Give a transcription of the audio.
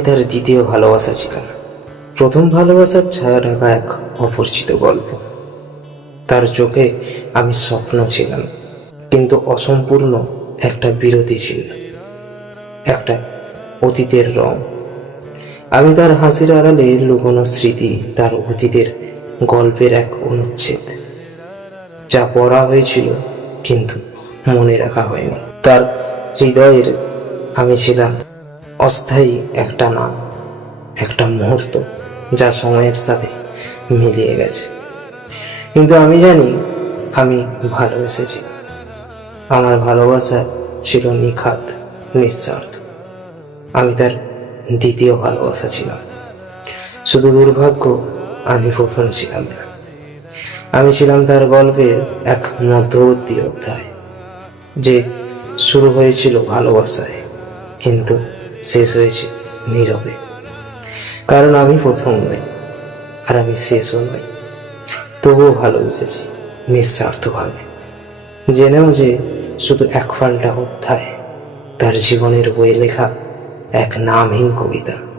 আমি তার দ্বিতীয় ভালোবাসা ছিলাম। প্রথম ভালোবাসার ছায়া ঢাকা এক অপরিচিত গল্প। তার চোখে আমি স্বপ্ন ছিলাম, কিন্তু অসম্পূর্ণ একটা বিরতি ছিল, একটা অতীতের রং। আমি তার হাসির আড়ালে লুকোনো স্মৃতি, তার অতীতের গল্পের এক অনুচ্ছেদ, যা পড়া হয়েছিল কিন্তু মনে রাখা হয়নি। তার হৃদয়ের আমি ছিলাম অস্থায়ী একটা নাম একটা মুহূর্ত যা সময়ের সাথে মিলিয়ে গেছে। কিন্তু আমি জানি আমি ভালোবেসেছি আমার ভালোবাসা ছিল নিখাত, নিঃস্বার্থ। আমি তার দ্বিতীয় ভালোবাসা ছিলাম। শুধু দুর্ভাগ্য, আমি প্রথম ছিলাম না। আমি ছিলাম তার গল্পের এক মধ্যবর্তী অধ্যায়, যে শুরু হয়েছিল ভালোবাসায়, কিন্তু শেষ হয়েছে নীরবে। কারণ আমি প্রথম নই, আর আমি শেষও নই। তবুও ভালোবেসেছি নিঃস্বার্থভাবে। জেনেও যে শুধু এক ফাল্টা অধ্যায়, তার জীবনের বই লেখা এক নামহীন কবিতা।